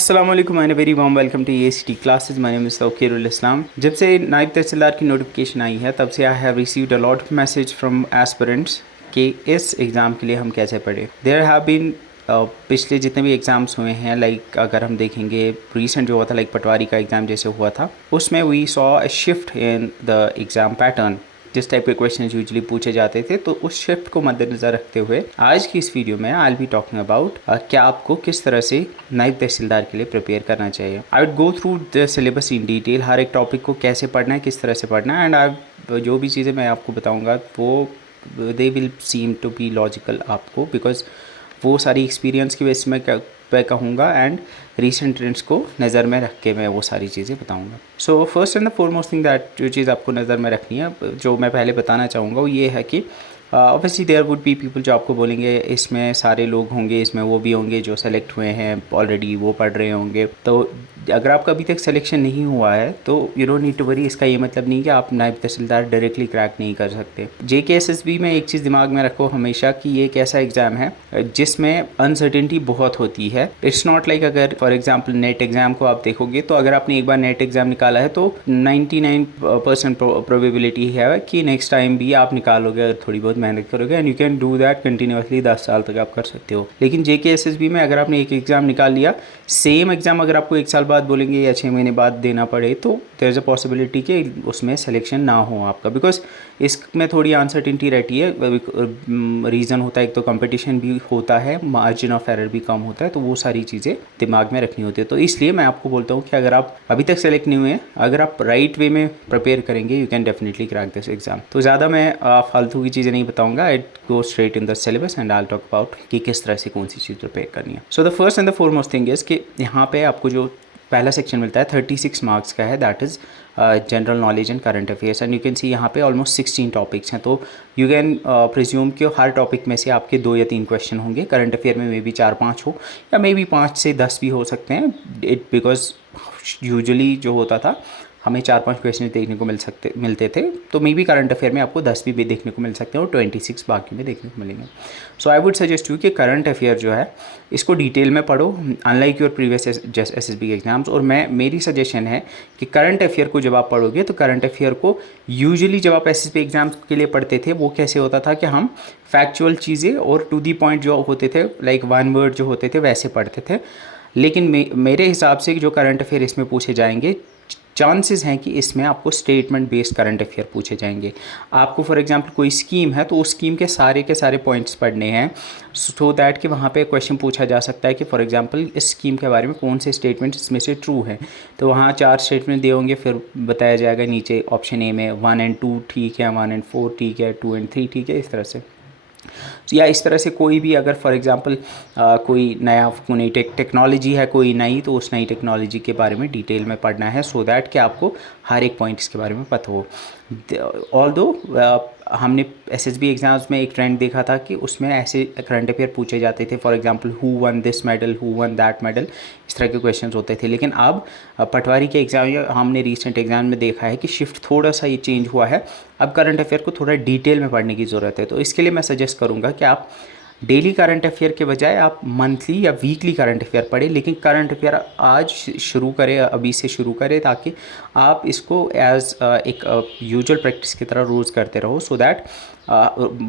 अस्सलाम वालेकुम and very warm welcome to ACT classes. My name is Taukirul Islam. जब से नायब तहसीलदार की नोटिफिकेशन आई है तब से I have received a lot of message from aspirants कि इस एग्ज़ाम के लिए हम कैसे पढ़ें। देयर हैव बीन पिछले जितने भी एग्ज़ाम्स हुए हैं, लाइक अगर हम देखेंगे रिसेंट जो हुआ था, लाइक पटवारी का एग्ज़ाम जैसे हुआ था, उसमें we saw a shift in the exam pattern. जिस टाइप के क्वेश्चन यूजुअली पूछे जाते थे, तो उस शिफ्ट को मद्देनज़र रखते हुए आज की इस वीडियो में I will be talking about क्या आपको किस तरह से नायब तहसीलदार के लिए प्रिपेयर करना चाहिए। I would go through the syllabus in detail, हर एक टॉपिक को कैसे पढ़ना है, किस तरह से पढ़ना है, एंड आई जो भी चीज़ें मैं आपको बताऊँगा वो they will seem to be logical आपको, बिकॉज वो सारी एक्सपीरियंस की बेस में मैं कहूँगा एंड रीसेंट ट्रेंड्स को नज़र में रख के मैं वो सारी चीज़ें बताऊँगा। So first and the foremost thing that जो चीज़ आपको नज़र में रखनी है, जो मैं पहले बताना चाहूँगा वो ये है कि obviously there would be people जो आपको बोलेंगे इसमें सारे लोग होंगे, इसमें वो भी होंगे जो सेलेक्ट हुए हैं ऑलरेडी, वो पढ़ रहे होंगे। तो अगर आपका अभी तक सिलेक्शन नहीं हुआ है तो you don't need to worry. इसका ये मतलब नहीं कि आप नायब तहसीलदार डायरेक्टली क्रैक नहीं कर सकते। JKSSB में एक चीज़ दिमाग में रखो हमेशा कि ये एक ऐसा एग्ज़ाम है जिसमें अनसर्टेनिटी बहुत होती है। इट्स नॉट लाइक अगर फॉर एग्जांपल नेट एग्ज़ाम को आप देखोगे तो अगर आपने एक बार नेट एग्ज़ाम निकाला है तो 99% प्रोबेबिलिटी है कि नेक्स्ट टाइम भी आप निकालोगे अगर थोड़ी बहुत मेहनत करोगे, and you can do that continuously 10 साल तक आप कर सकते हो। लेकिन JKSSB में अगर आपने एक एग्ज़ाम निकाल लिया, सेम एग्ज़ाम अगर आपको 1 साल बाद बोलेंगे या 6 महीने बाद देना पड़े, तो देयर इज़ अ पॉसिबिलिटी कि उसमें सिलेक्शन ना हो आपका, बिकॉज इसमें थोड़ी अनसर्टिनिटी रहती है। रीज़न होता है एक तो कंपटीशन भी होता है, मार्जिन ऑफ एरर भी कम होता है, तो वो सारी चीज़ें दिमाग में रखनी होती है। तो इसलिए मैं आपको बोलता हूँ कि अगर आप अभी तक सेलेक्ट नहीं हुए हैं, अगर आप राइट वे में प्रिपेयर करेंगे you can definitely crack this exam. तो ज़्यादा मैं फालतू की चीज़ें नहीं बताऊँगा, it go straight in the syllabus and I talk about कि किस तरह से कौन सी चीज़ प्रिपेयर करनी है। So the first and the foremost thing is कि यहाँ पे आपको जो पहला सेक्शन मिलता है 36 मार्क्स का है, that is general knowledge and current affairs, and you can see यहाँ पे ऑलमोस्ट 16 टॉपिक्स हैं। तो यू कैन प्रिज्यूम कि हर टॉपिक में से आपके 2 या 3 क्वेश्चन होंगे। करंट अफेयर में मे बी 4-5 हो या मे बी 5 से 10 भी हो सकते हैं, इट बिकॉज यूजुअली जो होता था हमें 4-5 क्वेश्चन देखने को मिलते थे, तो मे बी करंट अफेयर में आपको 10 भी देखने को मिल सकते हैं और 26 बाकी में देखने को मिलेंगे। सो आई वुड सजेस्ट यू कि करंट अफेयर जो है इसको डिटेल में पढ़ो, unlike your previous SSB exams. और मेरी सजेशन है कि करंट अफेयर को जब आप पढ़ोगे तो करंट अफेयर को यूजुअली जब आप SSB एग्जाम्स के लिए पढ़ते थे वो कैसे होता था कि हम फैक्चुअल चीज़ें और टू दी पॉइंट जो होते थे, लाइक वन वर्ड जो होते थे वैसे पढ़ते थे। लेकिन मेरे हिसाब से जो करंट अफेयर इसमें पूछे जाएंगे, चांसेस हैं कि इसमें आपको स्टेटमेंट बेस्ड करंट अफेयर पूछे जाएंगे। आपको फॉर एग्जांपल कोई स्कीम है तो उस स्कीम के सारे पॉइंट्स पढ़ने हैं, सो दैट कि वहाँ पे क्वेश्चन पूछा जा सकता है कि फॉर एग्जांपल इस स्कीम के बारे में कौन से स्टेटमेंट इसमें से ट्रू है। तो वहाँ 4 स्टेटमेंट दिए होंगे, फिर बताया जाएगा नीचे ऑप्शन ए में 1 और 2 ठीक है, 1 और 4 ठीक है, 2 और 3 ठीक है, इस तरह से। या इस तरह से कोई भी अगर फॉर एग्जांपल कोई नई टेक्नोलॉजी है कोई नई, तो उस नई टेक्नोलॉजी के बारे में डिटेल में पढ़ना है, सो दैट कि आपको हर एक पॉइंट इसके बारे में पता हो। ऑल्दो हमने SSB एग्ज़ाम्स में एक ट्रेंड देखा था कि उसमें ऐसे करंट अफेयर पूछे जाते थे, for example who one this medal, who one that medal, इस तरह के क्वेश्चंस होते थे। लेकिन अब पटवारी के एग्ज़ाम या हमने रीसेंट एग्ज़ाम में देखा है कि शिफ्ट थोड़ा सा ये चेंज हुआ है, अब करंट अफेयर को थोड़ा डिटेल में पढ़ने की ज़रूरत है। तो इसके लिए मैं सजेस्ट करूँगा कि आप डेली करंट अफेयर के बजाय आप मंथली या वीकली करंट अफेयर पढ़ें, लेकिन करंट अफेयर आज शुरू करें, अभी से शुरू करें, ताकि आप इसको एज एक यूजुअल प्रैक्टिस की तरह रोज़ करते रहो, सो दैट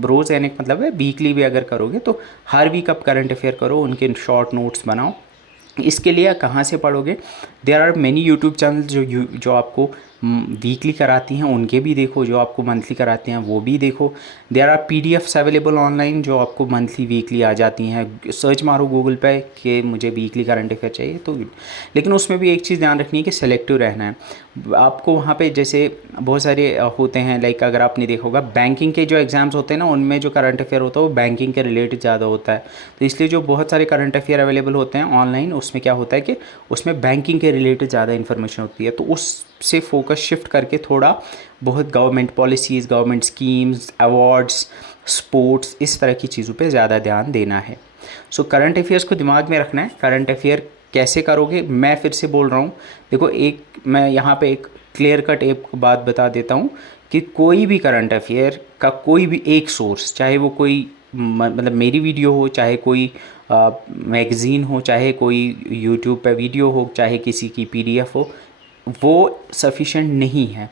रोज़ यानी मतलब है वीकली भी अगर करोगे तो हर वीक आप करंट अफेयर करो, उनके शॉर्ट नोट्स बनाओ। इसके लिए कहाँ से पढ़ोगे? There are many YouTube channel जो आपको वीकली कराती हैं, उनके भी देखो, जो आपको मंथली कराते हैं वो भी देखो। There are PDFs available online जो आपको मंथली वीकली आ जाती हैं। सर्च मारो गूगल पे कि मुझे वीकली करंट अफेयर चाहिए तो, लेकिन उसमें भी एक चीज़ ध्यान रखनी है कि सेलेक्टिव रहना है आपको। वहाँ पे जैसे बहुत सारे होते हैं, लाइक अगर आपने देखा होगा बैंकिंग के जो एग्ज़ाम्स होते हैं ना, उनमें जो करंट अफेयर होता है वो बैंकिंग के रिलेटेड ज़्यादा होता है। तो इसलिए जो बहुत सारे करंट अफेयर अवेलेबल होते हैं ऑनलाइन, उसमें क्या होता है कि उसमें बैंकिंग के रिलेटेड ज़्यादा इन्फॉर्मेशन होती है, तो उससे फोकस शिफ्ट करके थोड़ा बहुत government policies, government schemes, awards, sports, इस तरह की चीज़ों पे ज़्यादा ध्यान देना है। सो करंट अफेयर्स को दिमाग में रखना है। करंट अफेयर कैसे करोगे, मैं फिर से बोल रहा हूँ, देखो मैं यहाँ पे एक क्लियर कट एक बात बता देता हूँ कि कोई भी करंट अफेयर का कोई भी एक सोर्स, चाहे वो कोई मतलब मेरी वीडियो हो, चाहे कोई मैगज़ीन हो, चाहे कोई यूट्यूब पे वीडियो हो, चाहे किसी की पीडीएफ हो, वो सफिशेंट नहीं है।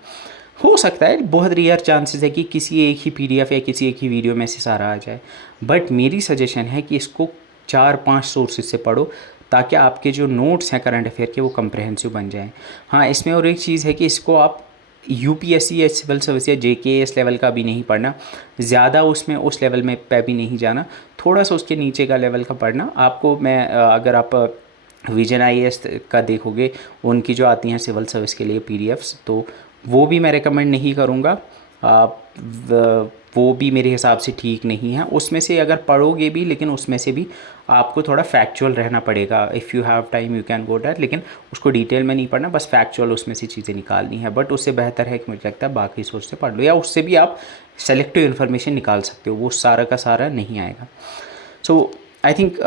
हो सकता है, बहुत रेयर चांसेस है कि किसी एक ही पीडीएफ या किसी एक ही वीडियो में से सारा आ जाए, बट मेरी सजेशन है कि इसको 4-5 सोर्सेज से पढ़ो, ताकि आपके जो नोट्स हैं करंट अफेयर के वो कम्प्रहेंसिव बन जाएं। हाँ, इसमें और एक चीज़ है कि इसको आप यूपीएससी या सिविल सर्विस या जेकेएस लेवल का भी नहीं पढ़ना, ज़्यादा उसमें उस लेवल में पे भी नहीं जाना, थोड़ा सा उसके नीचे का लेवल का पढ़ना। आपको मैं अगर आप विजन आईएएस का देखोगे, उनकी जो आती हैं सिविल सर्विस के लिए पीडीएफ्स, तो वो भी मैं रेकमेंड नहीं करूँगा। वो भी मेरे हिसाब से ठीक नहीं है। उसमें से अगर पढ़ोगे भी, लेकिन उसमें से भी आपको थोड़ा फैक्चुअल रहना पड़ेगा। If you have time you can go that, लेकिन उसको डिटेल में नहीं पढ़ना, बस फैक्चुअल उसमें से चीज़ें निकालनी है। बट उससे बेहतर है कि मुझे लगता है बाकी सोर्स से पढ़ लो, या उससे भी आप सेलेक्टिव इन्फॉर्मेशन निकाल सकते हो, वो सारा का सारा नहीं आएगा। सो आई थिंक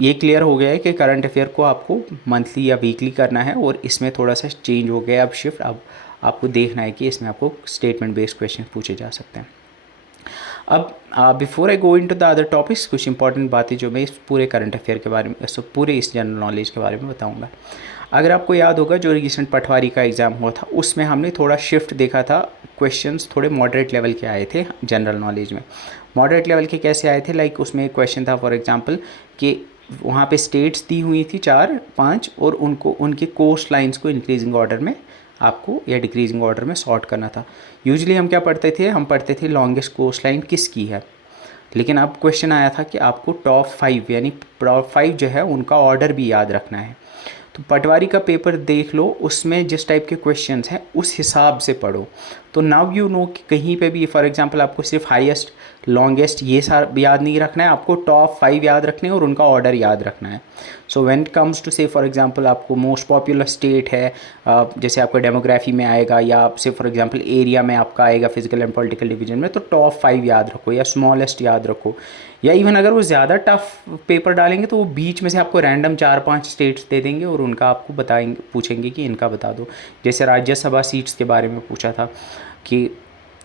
ये क्लियर हो गया है कि करंट अफेयर को आपको मंथली या वीकली करना है, और इसमें थोड़ा सा चेंज हो गया अब शिफ्ट। अब आपको देखना है कि इसमें आपको स्टेटमेंट बेस्ड क्वेश्चन पूछे जा सकते हैं। अब before I go into the other topics, कुछ इंपॉर्टेंट बातें जो मैं इस पूरे करंट अफेयर के बारे में, पूरे इस जनरल नॉलेज के बारे में बताऊंगा। अगर आपको याद होगा, जो रिसेंट पटवारी का एग्ज़ाम हुआ था, उसमें हमने थोड़ा शिफ्ट देखा था। क्वेश्चंस थोड़े मॉडरेट लेवल के आए थे जनरल नॉलेज में। मॉडरेट लेवल के कैसे आए थे? लाइक उसमें एक क्वेश्चन था फॉर एग्जांपल कि वहाँ पे स्टेट्स दी हुई थी 4-5, और उनको उनके कोस्ट लाइंस को इंक्रीजिंग ऑर्डर में आपको या डिक्रीजिंग ऑर्डर में सॉर्ट करना था। यूजुअली हम क्या पढ़ते थे? हम पढ़ते थे लॉन्गेस्ट कोस्ट लाइन किसकी है, लेकिन अब क्वेश्चन आया था कि आपको टॉप 5 यानी टॉप 5 जो है उनका ऑर्डर भी याद रखना है। तो पटवारी का पेपर देख लो, उसमें जिस टाइप के क्वेश्चंस हैं उस हिसाब से पढ़ो। तो नाउ यू नो कि कहीं पे भी फॉर एग्जांपल आपको सिर्फ हाईएस्ट लॉन्गेस्ट ये सारा याद नहीं रखना है, आपको टॉप 5 याद रखने हैं और उनका ऑर्डर याद रखना है। So when it comes to say for example आपको मोस्ट पॉपुलर स्टेट है, जैसे आपको डेमोग्राफी में आएगा, या आपसे फॉर एग्जांपल एरिया में आपका आएगा फिजिकल एंड पॉलिटिकल डिवीजन में, तो टॉप 5 याद रखो या स्मॉलेस्ट याद रखो। या इवन अगर वो ज़्यादा टफ पेपर डालेंगे तो वो बीच में से आपको रैंडम 4-5 स्टेट्स दे देंगे और उनका आपको बताएंगे, पूछेंगे कि इनका बता दो। जैसे राज्यसभा सीट्स के बारे में पूछा था कि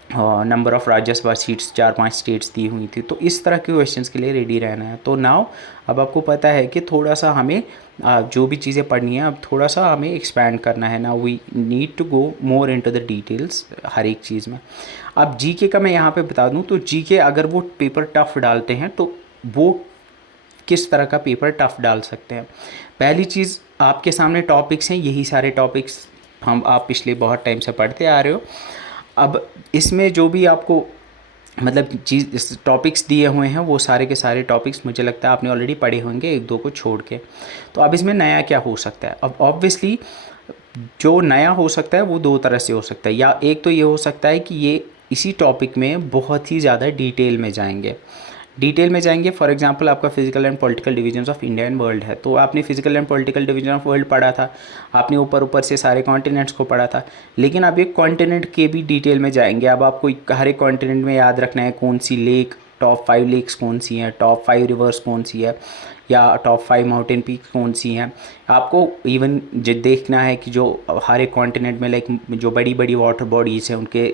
number of Rajya Sabha seats 4-5 states दी हुई थी। तो इस तरह के क्वेश्चंस के लिए रेडी रहना है। तो नाउ अब आपको पता है कि थोड़ा सा हमें जो भी चीज़ें पढ़नी है, अब थोड़ा सा हमें एक्सपैंड करना है। Now we need to go more into the details हर एक चीज़ में। अब जीके का मैं यहाँ पे बता दूँ, तो जीके अगर वो पेपर टफ डालते हैं तो वो किस तरह का पेपर टफ डाल सकते हैं। पहली चीज़, आपके सामने टॉपिक्स हैं, यही सारे टॉपिक्स आप पिछले बहुत टाइम से पढ़ते आ रहे हो। अब इसमें जो भी आपको मतलब चीज़ टॉपिक्स दिए हुए हैं, वो सारे के सारे टॉपिक्स मुझे लगता है आपने ऑलरेडी पढ़े होंगे, 1-2 को छोड़ के। तो अब इसमें नया क्या हो सकता है? अब ऑब्वियसली जो नया हो सकता है वो 2 तरह से हो सकता है। या एक तो ये हो सकता है कि ये इसी टॉपिक में बहुत ही ज़्यादा डिटेल में जाएंगे। फॉर एग्जांपल आपका physical and political divisions of India and world है, तो आपने physical and political division of world पढ़ा था, आपने ऊपर से सारे कॉन्टिनेंट्स को पढ़ा था, लेकिन अब एक कॉन्टिनेंट के भी डिटेल में जाएंगे। अब आपको हर एक कॉन्टिनेंट में याद रखना है कौन सी लेक, टॉप 5 लेक्स कौन सी हैं, टॉप 5 रिवर्स कौन सी है, या टॉप 5 माउंटेन पीक कौन सी हैं। आपको इवन जो देखना है कि जो हर एक कॉन्टिनेंट में लाइक जो बड़ी बड़ी वाटर बॉडीज़ हैं उनके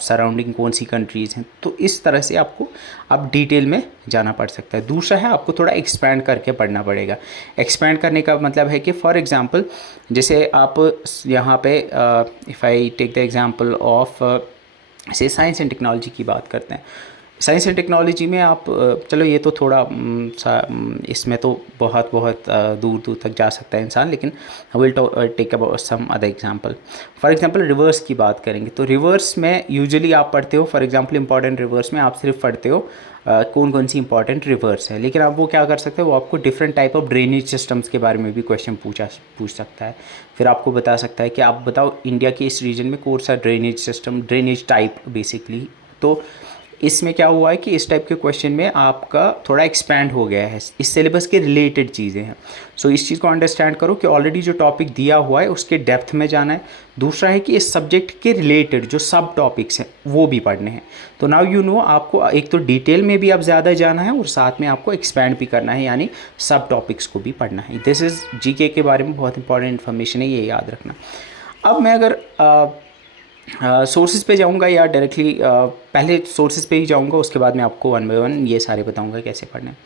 सराउंडिंग कौन सी कंट्रीज़ हैं। तो इस तरह से आपको अब डिटेल में जाना पड़ सकता है। दूसरा है, आपको थोड़ा एक्सपैंड करके पढ़ना पड़ेगा। एक्सपैंड करने का मतलब है कि फॉर एग्जांपल जैसे आप यहाँ पे if I take the example of say science and technology की बात करते हैं। साइंस एंड टेक्नोलॉजी में आप चलो ये तो थोड़ा इसमें तो बहुत दूर दूर तक जा सकता है इंसान, लेकिन will take about some other example. For example rivers की बात करेंगे, तो रिवर्स में यूजुअली आप पढ़ते हो, फॉर एग्जांपल इंपॉर्टेंट रिवर्स में आप सिर्फ पढ़ते हो कौन सी इंपॉर्टेंट रिवर्स है, लेकिन आप वो क्या कर सकते हो, वो आपको different type of drainage systems के बारे में भी क्वेश्चन पूछ सकता है। फिर आपको बता सकता है कि आप बताओ इंडिया के इस रीजन में कौन सा drainage system, drainage type basically. तो इसमें क्या हुआ है कि इस टाइप के क्वेश्चन में आपका थोड़ा एक्सपैंड हो गया है, इस सिलेबस के रिलेटेड चीज़ें हैं। सो इस चीज़ को अंडरस्टैंड करो कि ऑलरेडी जो टॉपिक दिया हुआ है उसके डेप्थ में जाना है। दूसरा है कि इस सब्जेक्ट के रिलेटेड जो सब टॉपिक्स हैं वो भी पढ़ने हैं। तो नाउ यू नो आपको एक तो डिटेल में भी अब ज़्यादा जाना है और साथ में आपको एक्सपैंड भी करना है, यानी सब टॉपिक्स को भी पढ़ना है। दिस इज़ जीके के बारे में बहुत इंपॉर्टेंट इन्फॉर्मेशन है, ये याद रखना। अब मैं अगर सोर्सेज पे जाऊंगा या डायरेक्टली पहले सोर्सेज पे ही जाऊंगा, उसके बाद मैं आपको 1 बाय 1 ये सारे बताऊंगा कैसे पढ़ने हैं।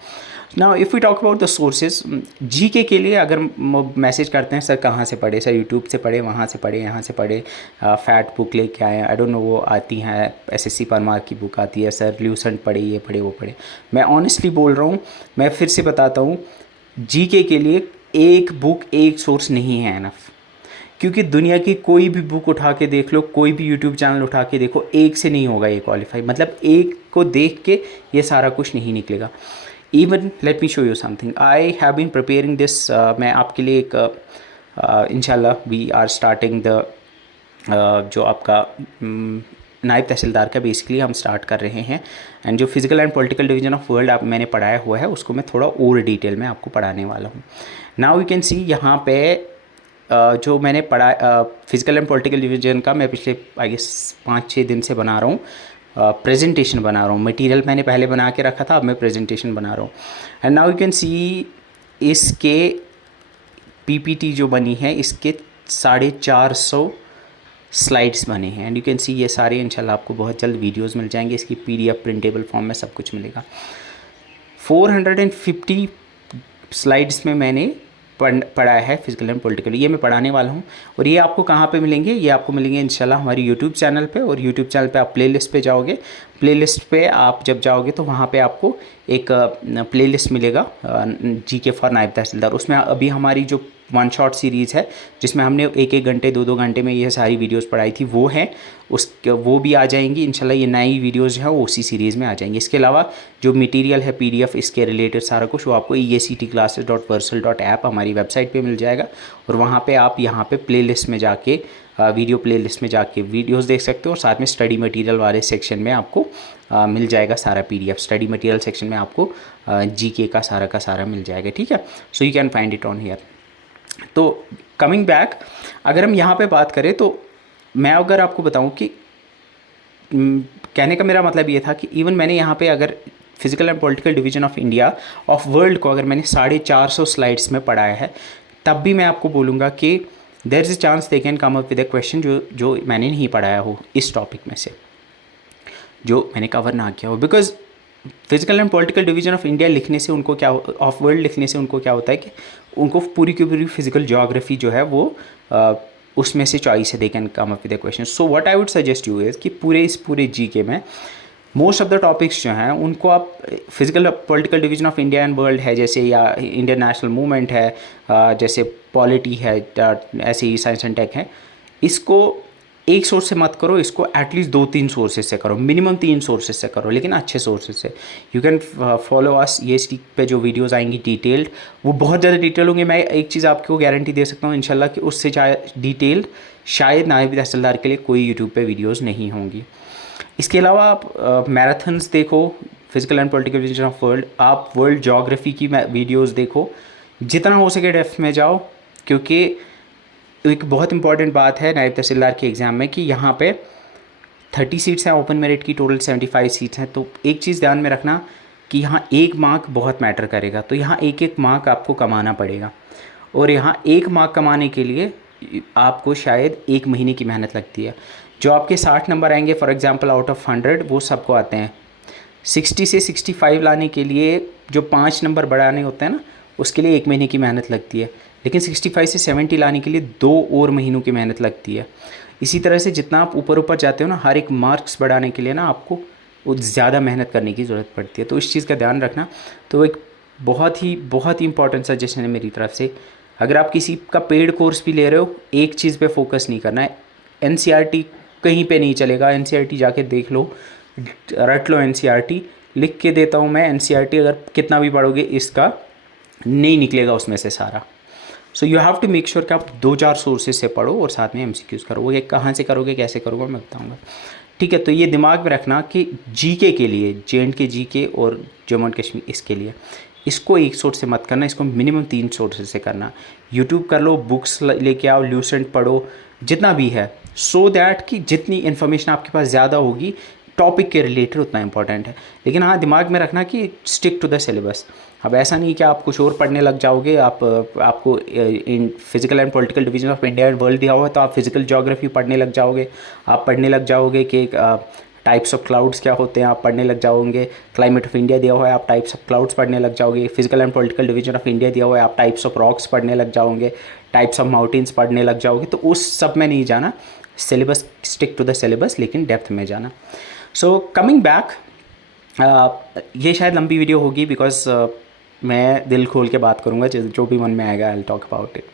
Now if we talk about the sources, GK के लिए अगर मैसेज करते हैं सर कहाँ से पढ़े, सर यूट्यूब से पढ़े, वहाँ से पढ़े, यहाँ से पढ़े, फैट बुक लेके आए, आई डोंट नो वो आती हैं, एसएससी परमार की बुक आती है, सर ल्यूसेंट पढ़े, ये पढ़े, वो पढ़े। मैं ऑनेस्टली बोल रहा हूँ, मैं फिर से बताता हूँ, जीके के लिए एक बुक, एक सोर्स नहीं है एनफ। क्योंकि दुनिया की कोई भी बुक उठा के देख लो, कोई भी यूट्यूब चैनल उठा के देखो, एक से नहीं होगा ये क्वालिफाई। मतलब एक को देख के ये सारा कुछ नहीं निकलेगा। Even let me show you something, I have been preparing this. मैं आपके लिए एक इंशाल्लाह वी आर स्टार्टिंग द जो आपका नायब तहसीलदार का बेसिकली हम स्टार्ट कर रहे हैं। एंड जो physical and political division of world आप मैंने पढ़ाया हुआ है उसको मैं थोड़ा और डिटेल में आपको पढ़ाने वाला हूँ। नाउ यू कैन सी यहाँ पे जो मैंने पढ़ा फिजिकल एंड पॉलिटिकल डिवीजन का मैं पिछले आई गेस 5-6 दिन से बना रहा हूँ, प्रेजेंटेशन बना रहा हूँ। मटेरियल मैंने पहले बना के रखा था, अब मैं प्रेजेंटेशन बना रहा हूँ। And now you can see इसके पीपीटी जो बनी है इसके 450 स्लाइड्स बने हैं। एंड यू कैन सी ये सारे इंशाल्लाह आपको बहुत जल्द वीडियोस मिल जाएंगे, इसकी पीडीएफ प्रिंटेबल फॉर्म में सब कुछ मिलेगा। 450 स्लाइड्स में मैंने पढ़ा है फिजिकल एंड पॉलिटिकल, ये मैं पढ़ाने वाला हूँ। और ये आपको कहाँ पे मिलेंगे, ये आपको मिलेंगे इंशाल्लाह हमारी यूट्यूब चैनल पे। और यूट्यूब चैनल पे आप प्लेलिस्ट पे जाओगे, प्लेलिस्ट पे आप जब जाओगे तो वहाँ पे आपको एक प्लेलिस्ट मिलेगा जीके फॉर नायब तहसीलदार। उसमें अभी हमारी जो वन शॉट सीरीज़ है जिसमें हमने 1-1 घंटे 2-2 घंटे में ये सारी वीडियोस पढ़ाई थी, वो है वो भी आ जाएंगी इंशाल्लाह। ये नई वीडियोस हैं वो उसी सीरीज़ में आ जाएंगी। इसके अलावा जो मटेरियल है पीडीएफ इसके रिलेटेड सारा कुछ वो आपको eactclasses.versal.app हमारी वेबसाइट पे मिल जाएगा। और वहाँ पे आप यहाँ पे प्लेलिस्ट में जाके वीडियो प्लेलिस्ट में जाके वीडियोस देख सकते हो। और साथ में स्टडी मटेरियल वाले सेक्शन में आपको मिल जाएगा सारा पीडीएफ। स्टडी मटेरियल सेक्शन में आपको जीके का सारा मिल जाएगा, ठीक है। So you can find it on here. तो कमिंग बैक, अगर हम यहाँ पे बात करें तो मैं अगर आपको बताऊँ कि कहने का मेरा मतलब ये था कि इवन मैंने यहाँ पे अगर physical and political division of India of world को अगर मैंने 450 स्लाइड्स में पढ़ाया है, तब भी मैं आपको बोलूँगा कि there is a chance they can come up with a question जो मैंने नहीं पढ़ाया हो इस टॉपिक में से, जो मैंने कवर ना किया हो। Because physical and political division of India लिखने से उनको क्या, ऑफ वर्ल्ड लिखने से उनको क्या होता है कि उनको पूरी की पूरी फिजिकल ज्योग्राफी जो है वो उसमें से चॉइस है, दे can come up with a question. So what I would suggest you is कि पूरे जीके में मोस्ट ऑफ द टॉपिक्स जो हैं उनको आप physical political division of India and world है जैसे, या इंडियन नेशनल मूवमेंट है, जैसे पॉलिटी है, ऐसे ही साइंस एंड टेक है, इसको एक सोर्स से मत करो, इसको एटलीस्ट 2-3 सोर्सेज से करो, मिनिमम 3 सोर्सेज से करो, लेकिन अच्छे सोर्सेज से। यू कैन फॉलो अस, ये पे जो वीडियोस आएंगी डिटेल्ड, वो बहुत ज़्यादा डिटेल होंगे। मैं एक चीज़ आपको गारंटी दे सकता हूँ इंशाल्लाह कि उससे डिटेल्ड शायद नायब तहसीलदार के लिए कोई यूट्यूब पे वीडियोस नहीं होंगी। इसके अलावा आप मैराथन्स देखो, physical and political division of world, आप वर्ल्ड जोग्राफी की वीडियोज़ देखो, जितना हो सके डेप्थ में जाओ। क्योंकि एक बहुत इंपॉर्टेंट बात है नायब तहसीलदार के एग्ज़ाम में कि यहाँ पे 30 सीट्स हैं ओपन मेरिट की, टोटल 75 सीट्स हैं। तो एक चीज़ ध्यान में रखना कि यहाँ एक मार्क बहुत मैटर करेगा। तो यहाँ एक मार्क आपको कमाना पड़ेगा, और यहाँ एक मार्क कमाने के लिए आपको शायद 1 महीने की मेहनत लगती है। जो आपके 60 नंबर आएंगे फॉर एग्ज़ाम्पल आउट ऑफ 100, वो सबको आते हैं। 60 से 65 लाने के लिए जो 5 नंबर बढ़ाने होते हैं ना, उसके लिए 1 महीने की मेहनत लगती है। लेकिन 65 से 70 लाने के लिए 2 और महीनों की मेहनत लगती है। इसी तरह से जितना आप ऊपर जाते हो ना, हर एक मार्क्स बढ़ाने के लिए ना आपको ज़्यादा मेहनत करने की ज़रूरत पड़ती है। तो इस चीज़ का ध्यान रखना। तो एक बहुत ही इंपॉर्टेंट सजेशन है मेरी तरफ से, अगर आप किसी का पेड कोर्स भी ले रहे हो, एक चीज़ पे फोकस नहीं करना है। NCERT कहीं पे नहीं चलेगा, NCERT जाके देख लो, रट लो। NCERT लिख के देता हूँ मैं, NCERT अगर कितना भी पढ़ोगे इसका नहीं निकलेगा उसमें से सारा। So you have to make sure कि आप 2-4 सोर्सेज से पढ़ो और साथ में MCQs करो। वो कहाँ से करोगे, कैसे करोगे, मैं बताऊँगा, ठीक है। तो ये दिमाग में रखना कि जीके के लिए, J&K जीके और जम्मू एंड कश्मीर, इसके लिए इसको एक सोर्स से मत करना, इसको मिनिमम 3 सोर्सेज से करना। यूट्यूब कर लो, बुक्स लेके आओ, ल्यूसेंट पढ़ो, जितना भी है, सो दैट कि जितनी इन्फॉर्मेशन आपके पास ज़्यादा होगी टॉपिक के रिलेटेड उतना इंपॉर्टेंट है। लेकिन हाँ, दिमाग में रखना कि स्टिक टू द सिलेबस। अब ऐसा नहीं कि आप कुछ और पढ़ने लग जाओगे। आपको in physical and political division of India and world दिया हुआ है तो आप फिजिकल ज्योग्राफी पढ़ने लग जाओगे। आप पढ़ने लग जाओगे कि टाइप्स ऑफ क्लाउड्स क्या होते हैं आप पढ़ने लग जाओगे। क्लाइमेट ऑफ इंडिया दिया हुआ है, आप टाइप्स ऑफ क्लाउड्स पढ़ने लग जाओगे। Physical and political division of India दिया हुआ है, आप टाइप्स ऑफ रॉक्स पढ़ने लग जाओगे, टाइप्स ऑफ माउंटेन्स पढ़ने लग जाओगे। तो उस सब में नहीं जाना, syllabus, stick to the syllabus, लेकिन डेप्थ में जाना। सो कमिंग बैक, ये शायद लंबी वीडियो होगी बिकॉज मैं दिल खोल के बात करूँगा, जो भी मन में आएगा I will talk about it.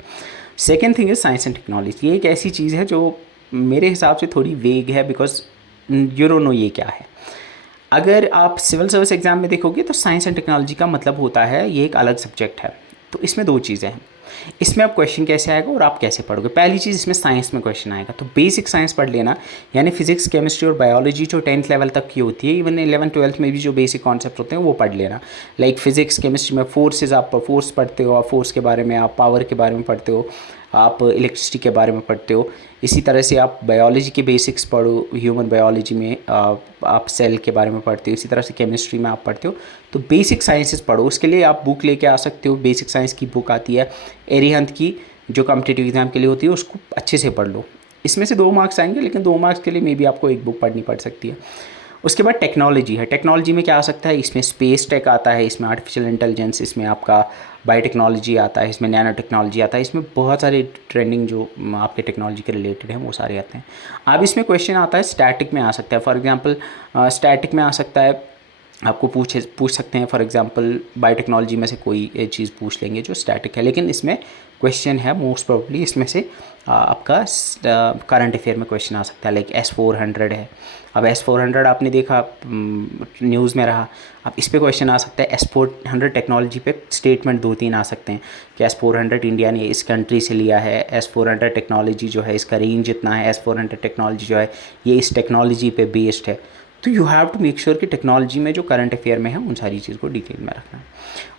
Second thing is science and technology. ये एक ऐसी चीज़ है जो मेरे हिसाब से थोड़ी वेग है, बिकॉज यू डोंट नो ये क्या है। अगर आप सिविल सर्विस एग्ज़ाम में देखोगे तो साइंस एंड टेक्नोलॉजी का मतलब होता है ये एक अलग सब्जेक्ट है। तो इसमें दो चीज़ें हैं, इसमें आप क्वेश्चन कैसे आएगा और आप कैसे पढ़ोगे। पहली चीज़, इसमें साइंस में क्वेश्चन आएगा तो बेसिक साइंस पढ़ लेना, यानी फिजिक्स, केमिस्ट्री और बायोलॉजी जो 10th लेवल तक की होती है, इवन 11th 12th में भी जो बेसिक कॉन्सेप्ट होते हैं वो पढ़ लेना। लाइक फिजिक्स केमिस्ट्री में फोर्सेज, आप फोर्स पढ़ते हो, आप फोर्स के बारे में, आप पावर के बारे में पढ़ते हो, आप इलेक्ट्रिसिटी के बारे में पढ़ते हो। इसी तरह से आप बायोलॉजी के बेसिक्स पढ़ो, ह्यूमन बायोलॉजी में आप सेल के बारे में पढ़ते हो। इसी तरह से केमिस्ट्री में आप पढ़ते हो। तो बेसिक साइंसेस पढ़ो, उसके लिए आप बुक लेके आ सकते हो। बेसिक साइंस की बुक आती है एरिहंत की, जो कॉम्पिटिटिव एग्जाम के लिए होती है, उसको अच्छे से पढ़ लो। इसमें से 2 मार्क्स आएंगे, लेकिन 2 मार्क्स के लिए मे बी आपको एक बुक पढ़नी पड़ सकती है। उसके बाद टेक्नोलॉजी है। टेक्नोलॉजी में क्या आ सकता है, इसमें स्पेस टेक आता है, इसमें आर्टिफिशियल इंटेलिजेंस, इसमें आपका बायोटेक्नोलॉजी आता है, इसमें नैनो टेक्नोलॉजी आता है, इसमें बहुत सारे ट्रेंडिंग जो आपके टेक्नोलॉजी के रिलेटेड हैं वो सारे आते हैं। अब इसमें क्वेश्चन आता है स्टैटिक में आ सकता है। फॉर एग्जांपल स्टैटिक में आ सकता है, आपको पूछ सकते हैं फॉर एग्जांपल बायोटेक्नोलॉजी में से कोई चीज़ पूछ लेंगे जो स्टैटिक है, लेकिन इसमें क्वेश्चन है मोस्ट प्रोबेबली इसमें से आपका करंट अफेयर में क्वेश्चन आ सकता है। लाइक S400 है, अब S400 आपने देखा न्यूज़ में रहा, अब इस पे क्वेश्चन आ सकता है। S400 टेक्नोलॉजी पे स्टेटमेंट 2-3 आ सकते हैं कि S400 इंडिया ने इस कंट्री से लिया है, S400 टेक्नोलॉजी जो है इसका रेंज इतना है, S400 टेक्नोलॉजी जो है ये इस टेक्नोलॉजी पे बेस्ड है। तो you have to make sure कि टेक्नोलॉजी में जो करंट अफेयर में है उन सारी चीज़ को डिटेल में रखना है।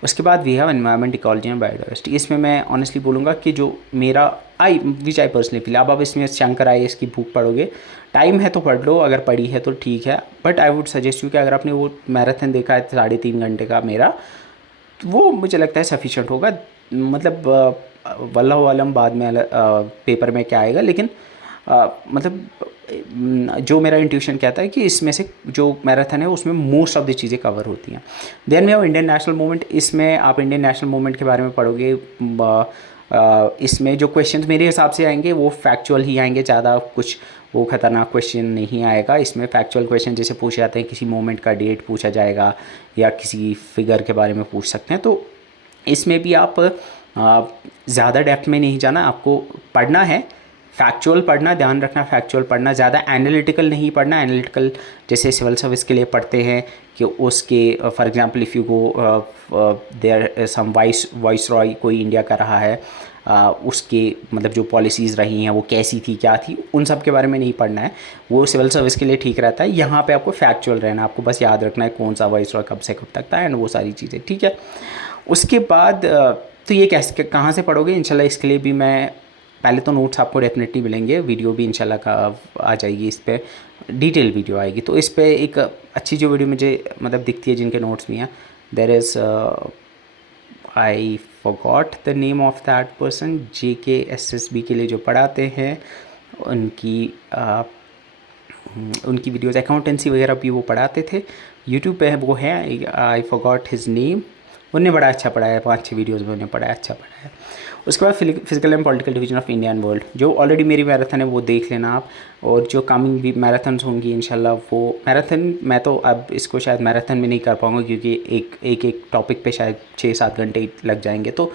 उसके बाद we have environment, ecology and biodiversity. इसमें मैं ऑनेस्टली बोलूँगा कि जो मेरा विच आई पर्सनली फील, अब इसमें शंकर IAS की बुक पढ़ोगे, टाइम है तो पढ़ लो, अगर पढ़ी है तो ठीक है, but I would suggest you कि अगर आपने वो मैराथन देखा है 3.5 घंटे का मेरा, तो वो मुझे लगता है सफिशेंट होगा। मतलब वल्लाहु आलम बाद में पेपर में क्या आएगा, लेकिन मतलब जो मेरा इंट्यूशन कहता है कि इसमें से जो मैराथन है उसमें मोस्ट ऑफ द चीज़ें कवर होती हैं। देन में इंडियन नेशनल मूवमेंट, इसमें आप इंडियन नेशनल मूवमेंट के बारे में पढ़ोगे। इसमें जो क्वेश्चंस मेरे हिसाब से आएंगे वो फैक्चुअल ही आएंगे, ज़्यादा कुछ वो खतरनाक क्वेश्चन नहीं आएगा। इसमें फैक्चुअल क्वेश्चन जैसे पूछे जाते हैं, किसी मोमेंट का डेट पूछा जाएगा या किसी फिगर के बारे में पूछ सकते हैं। तो इसमें भी आप ज़्यादा डेप्थ में नहीं जाना, आपको पढ़ना है, फैक्चुअल पढ़ना, ध्यान रखना फैक्चुअल पढ़ना, ज़्यादा एनालिटिकल नहीं पढ़ना। एनालिटिकल जैसे सिविल सर्विस के लिए पढ़ते हैं कि उसके for example if you go there some viceroy कोई इंडिया का रहा है, उसके मतलब जो पॉलिसीज़ रही हैं वो कैसी थी, क्या थी, उन सब के बारे में नहीं पढ़ना है। वो सिविल सर्विस के लिए ठीक रहता है। यहाँ पे आपको फैक्चुअल रहना, आपको बस याद रखना है कौन सा वॉइस रॉय कब से कब तक था एंड वो सारी चीज़ें, ठीक है। उसके बाद तो ये कैसे कहाँ से पढ़ोगे, इंशाल्लाह इसके लिए भी मैं पहले तो नोट्स आपको डेफिनेटली मिलेंगे, वीडियो भी इंशाल्लाह का आ जाएगी, इस पर डिटेल वीडियो आएगी। तो इस पर एक अच्छी जो वीडियो मुझे मतलब दिखती है जिनके नोट्स भी हैं, there is I forgot the name of that person, JKSSB के लिए जो पढ़ाते हैं उनकी वीडियोज़, अकाउंटेंसी वगैरह भी वो पढ़ाते थे, यूट्यूब पे है वो है, आई फॉरगॉट हिज नेम। उन्होंने बड़ा अच्छा पढ़ाया, 5-6 वीडियोज़ में उन्होंने पढ़ाया, अच्छा पढ़ाया। उसके बाद physical and political division of India and world, जो ऑलरेडी मेरी मैराथन है वो देख लेना आप, और जो कमिंग भी मैराथन्स होंगी इंशाल्लाह वो मैराथन, मैं तो अब इसको शायद मैराथन में नहीं कर पाऊँगा क्योंकि एक टॉपिक पे शायद 6-7 घंटे लग जाएंगे, तो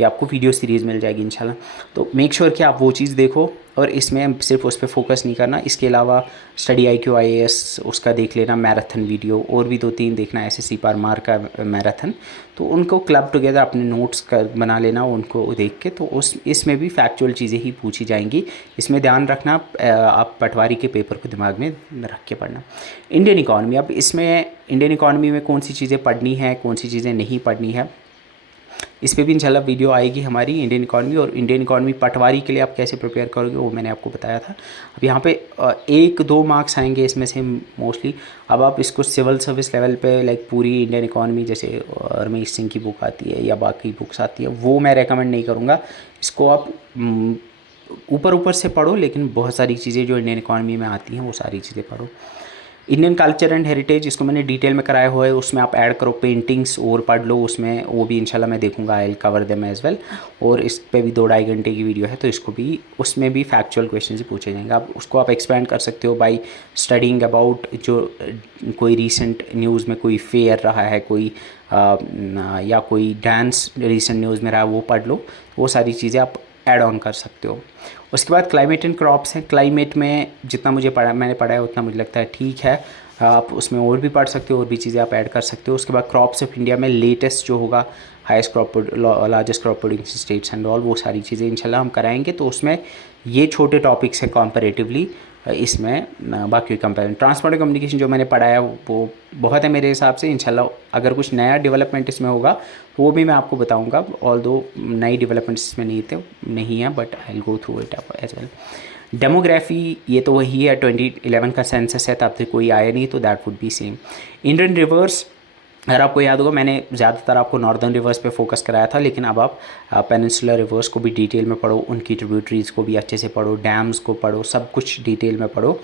ये आपको वीडियो सीरीज़ मिल जाएगी इंशाल्लाह। तो मेक श्योर कि आप वो चीज़ देखो, और इसमें सिर्फ उस पर फोकस नहीं करना, इसके अलावा स्टडी IQ IAS उसका देख लेना, मैराथन वीडियो और भी 2-3 देखना, SSC परमार का मैराथन, तो उनको क्लब टुगेदर अपने नोट्स कर बना लेना उनको देख के। तो इसमें भी फैक्चुअल चीज़ें ही पूछी जाएंगी, इसमें ध्यान रखना, आप पटवारी के पेपर को दिमाग में रख के पढ़ना। इंडियन इकॉनमी, अब इसमें इंडियन इकॉनमी में कौन सी चीज़ें पढ़नी है, कौन सी चीज़ें नहीं पढ़नी है, इस पर भी इंशाल्लाह वीडियो आएगी हमारी, इंडियन इकॉनमी। और इंडियन इकॉनमी पटवारी के लिए आप कैसे प्रिपेयर करोगे वो मैंने आपको बताया था। अब यहाँ पे 1-2 मार्क्स आएंगे इसमें से मोस्टली। अब आप इसको सिविल सर्विस लेवल पे लाइक पूरी इंडियन इकॉनमी जैसे रमेश सिंह की बुक आती है या बाकी बुक्स आती है, वो मैं रेकमेंड नहीं करूँगा। इसको आप ऊपर से पढ़ो, लेकिन बहुत सारी चीज़ें जो इंडियन इकॉनमी में आती हैं वो सारी चीज़ें पढ़ो। इंडियन कल्चर एंड हेरिटेज, इसको मैंने डिटेल में कराया हुआ है, उसमें आप ऐड करो पेंटिंग्स और पढ़ लो उसमें, वो भी इंशाल्लाह मैं देखूंगा, I will cover them as well. और इस पे भी 2-2.5 घंटे की वीडियो है, तो इसको भी, उसमें भी फैक्चुअल क्वेश्चन ही पूछे जाएंगे। आप उसको आप एक्सपेंड कर सकते हो बाई स्टडिंग अबाउट जो कोई रिसेंट न्यूज़ में कोई फेयर रहा है, कोई या कोई डांस रिसेंट न्यूज़ में रहा है, वो पढ़ लो। वो सारी चीज़ें आप ऐड ऑन कर सकते हो। उसके बाद क्लाइमेट एंड क्रॉप्स हैं। क्लाइमेट में जितना मुझे मैंने पढ़ा है उतना मुझे लगता है ठीक है, आप उसमें और भी पढ़ सकते हो, और भी चीज़ें आप ऐड कर सकते हो। उसके बाद क्रॉप्स ऑफ इंडिया में लेटेस्ट जो होगा, highest crop, largest crop producing states and all, वो सारी चीज़ें इंशाल्लाह हम कराएंगे। तो उसमें ये छोटे टॉपिक्स हैं कंपैरेटिवली, इसमें बाकी कंपेयर। ट्रांसपोर्ट एंड कम्युनिकेशन जो मैंने पढ़ा है वो बहुत है मेरे हिसाब से। इंशाल्लाह अगर कुछ नया डेवलपमेंट इसमें होगा तो वो भी मैं आपको बताऊंगा, ऑल दो नई डेवलपमेंट्स इसमें नहीं है, but I will go through it as well. Demography, ये तो वही है, 2011 का सेंसस है, तब तक कोई आया नहीं, तो that would be same. Indian reverse, अगर आपको याद होगा मैंने ज़्यादातर आपको नॉर्दर्न रिवर्स पे फोकस कराया था, लेकिन अब आप पेनिनसुलर रिवर्स को भी डिटेल में पढ़ो, उनकी ट्रिब्यूटरीज को भी अच्छे से पढ़ो, डैम्स को पढ़ो, सब कुछ डिटेल में पढ़ो।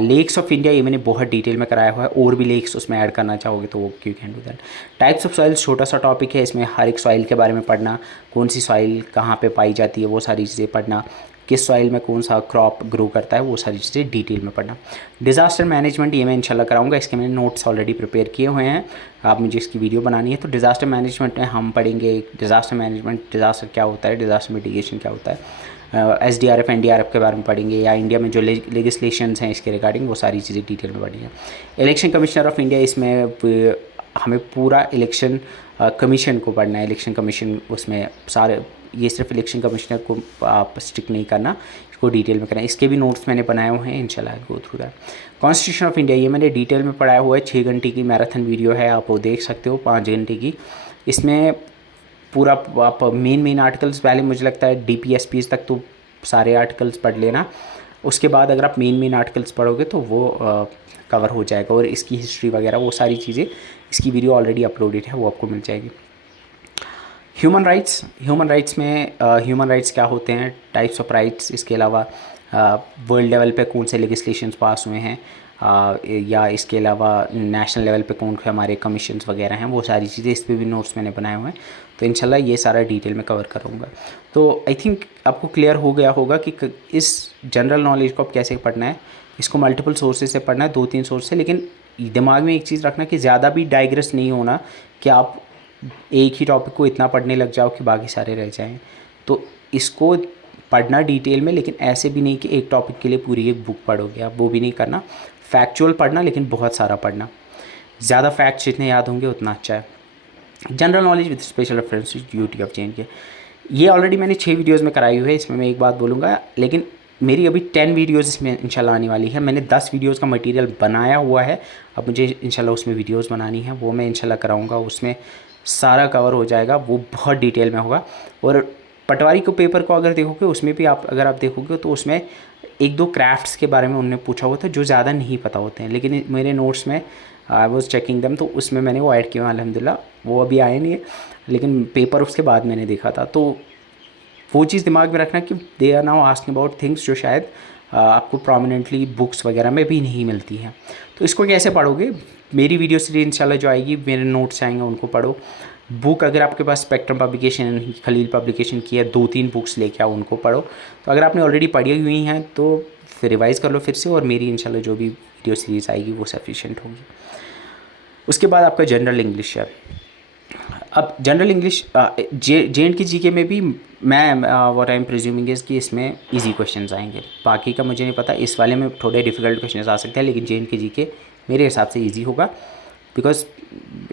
लेक्स ऑफ इंडिया ये मैंने बहुत डिटेल में कराया हुआ है, और भी लेक्स उसमें ऐड करना चाहोगे तो वो you can do that. Types of soils छोटा सा टॉपिक है, इसमें हर एक सॉइल के बारे में पढ़ना, कौन सी सॉइल कहाँ पे पाई जाती है वो सारी चीज़ें पढ़ना, किस सॉइल में कौन सा क्रॉप ग्रो करता है, वो सारी चीज़ें डिटेल में पढ़ना। डिज़ास्टर मैनेजमेंट ये मैं इंशाल्लाह कराऊंगा, इसके मैंने नोट्स ऑलरेडी प्रिपेयर किए हुए हैं, आप मुझे इसकी वीडियो बनानी है। तो डिज़ास्टर मैनेजमेंट में हम पढ़ेंगे डिज़ास्टर मैनेजमेंट, डिज़ास्टर क्या होता है, डिज़ास्टर मिटिगेशन क्या होता है, SDRF NDRF के बारे में पढ़ेंगे, या इंडिया में जो लेजिस्लेशंस हैं इसके रिगार्डिंग, वो सारी चीज़ें डिटेल में पढ़ेंगे। इलेक्शन कमिश्नर ऑफ इंडिया, इसमें हमें पूरा इलेक्शन कमीशन को पढ़ना है, इलेक्शन कमीशन, उसमें सारे, ये सिर्फ इलेक्शन कमिश्नर को आप स्टिक नहीं करना, इसको डिटेल में करना है। इसके भी नोट्स मैंने बनाए हुए हैं, इंशाल्लाह go through that. Constitution of India, ये मैंने डिटेल में पढ़ाया हुआ है, 6 घंटे की मैराथन वीडियो है, आप वो देख सकते हो, 5 घंटे की। इसमें पूरा आप मेन आर्टिकल्स, पहले मुझे लगता है DPSPs तक तो सारे आर्टिकल्स पढ़ लेना, उसके बाद अगर आप मेन आर्टिकल्स पढ़ोगे तो वो कवर हो जाएगा, और इसकी हिस्ट्री वगैरह वो सारी चीज़ें, इसकी वीडियो ऑलरेडी अपलोडेड है, वो आपको मिल जाएगी। ह्यूमन राइट्स में ह्यूमन राइट्स क्या होते हैं, टाइप्स ऑफ राइट्स, इसके अलावा वर्ल्ड लेवल पे कौन से लेजिस्लेशंस पास हुए हैं, या इसके अलावा नेशनल लेवल पे कौन से हमारे कमीशंस वगैरह हैं, वो सारी चीज़ें, इस पर भी नोट्स मैंने बनाए हुए हैं, तो इंशाल्लाह ये सारा डिटेल में कवर करूँगा। तो आई थिंक आपको क्लियर हो गया होगा कि इस जनरल नॉलेज को आप कैसे पढ़ना है। इसको मल्टीपल सोर्सेज से पढ़ना है, 2-3 सोर्स से, लेकिन दिमाग में एक चीज़ रखना कि ज़्यादा भी डाइग्रेस नहीं होना कि आप एक ही टॉपिक को इतना पढ़ने लग जाओ कि बाकी सारे रह जाएं। तो इसको पढ़ना डिटेल में, लेकिन ऐसे भी नहीं कि एक टॉपिक के लिए पूरी एक बुक पढ़ोगे, आप वो भी नहीं करना। फैक्चुअल पढ़ना, लेकिन बहुत सारा पढ़ना, ज़्यादा फैक्ट्स जितने याद होंगे उतना अच्छा है। General knowledge with special reference to UT of JNK, ये ऑलरेडी मैंने 6 वीडियोज़ में कराई हुई है, इसमें मैं एक बात बोलूँगा, लेकिन मेरी अभी 10 वीडियोज़ इसमें इंशाल्लाह आने वाली है। मैंने 10 वीडियोज़ का मटेरियल बनाया हुआ है, अब मुझे इंशाल्लाह उसमें वीडियोज़ बनानी है, वो मैं इंशाल्लाह कराऊँगा, उसमें सारा कवर हो जाएगा, वो बहुत डिटेल में होगा। और पटवारी को पेपर को अगर देखोगे, उसमें भी अगर आप देखोगे तो उसमें 1-2 क्राफ्ट्स के बारे में उन्होंने पूछा हुआ था जो ज़्यादा नहीं पता होते हैं, लेकिन मेरे नोट्स में आई वॉज चेकिंग दम, तो उसमें मैंने वो ऐड किया हुआ, अल्हम्दुलिल्लाह वो अभी आए नहीं है, लेकिन पेपर उसके बाद मैंने देखा था। तो वो चीज़ दिमाग में रखना कि they are now asking about things जो शायद आपको प्रोमिनेंटली बुक्स वगैरह में भी नहीं मिलती हैं। तो इसको कैसे पढ़ोगे, मेरी वीडियो सीरीज इंशाल्लाह जो आएगी, मेरे नोट्स आएंगे, उनको पढ़ो। बुक अगर आपके पास स्पेक्ट्रम पब्लिकेशन, खलील पब्लिकेशन की है, 2-3 बुक्स लेके आओ, उनको पढ़ो। तो अगर आपने ऑलरेडी पढ़ी हुई हैं तो फिर रिवाइज़ कर लो फिर से, और मेरी इंशाल्लाह जो भी वीडियो सीरीज़ आएगी वो सफिशिएंट होगी। उसके बाद आपका जनरल इंग्लिश है। अब जनरल इंग्लिश JNK GK में भी मैं what I am presuming is कि इसमें इजी क्वेश्चंस आएंगे, बाकी का मुझे नहीं पता, इस वाले में थोड़े डिफ़िकल्ट क्वेश्चंस आ सकते हैं, लेकिन JNK GK मेरे हिसाब से इजी होगा, बिकॉज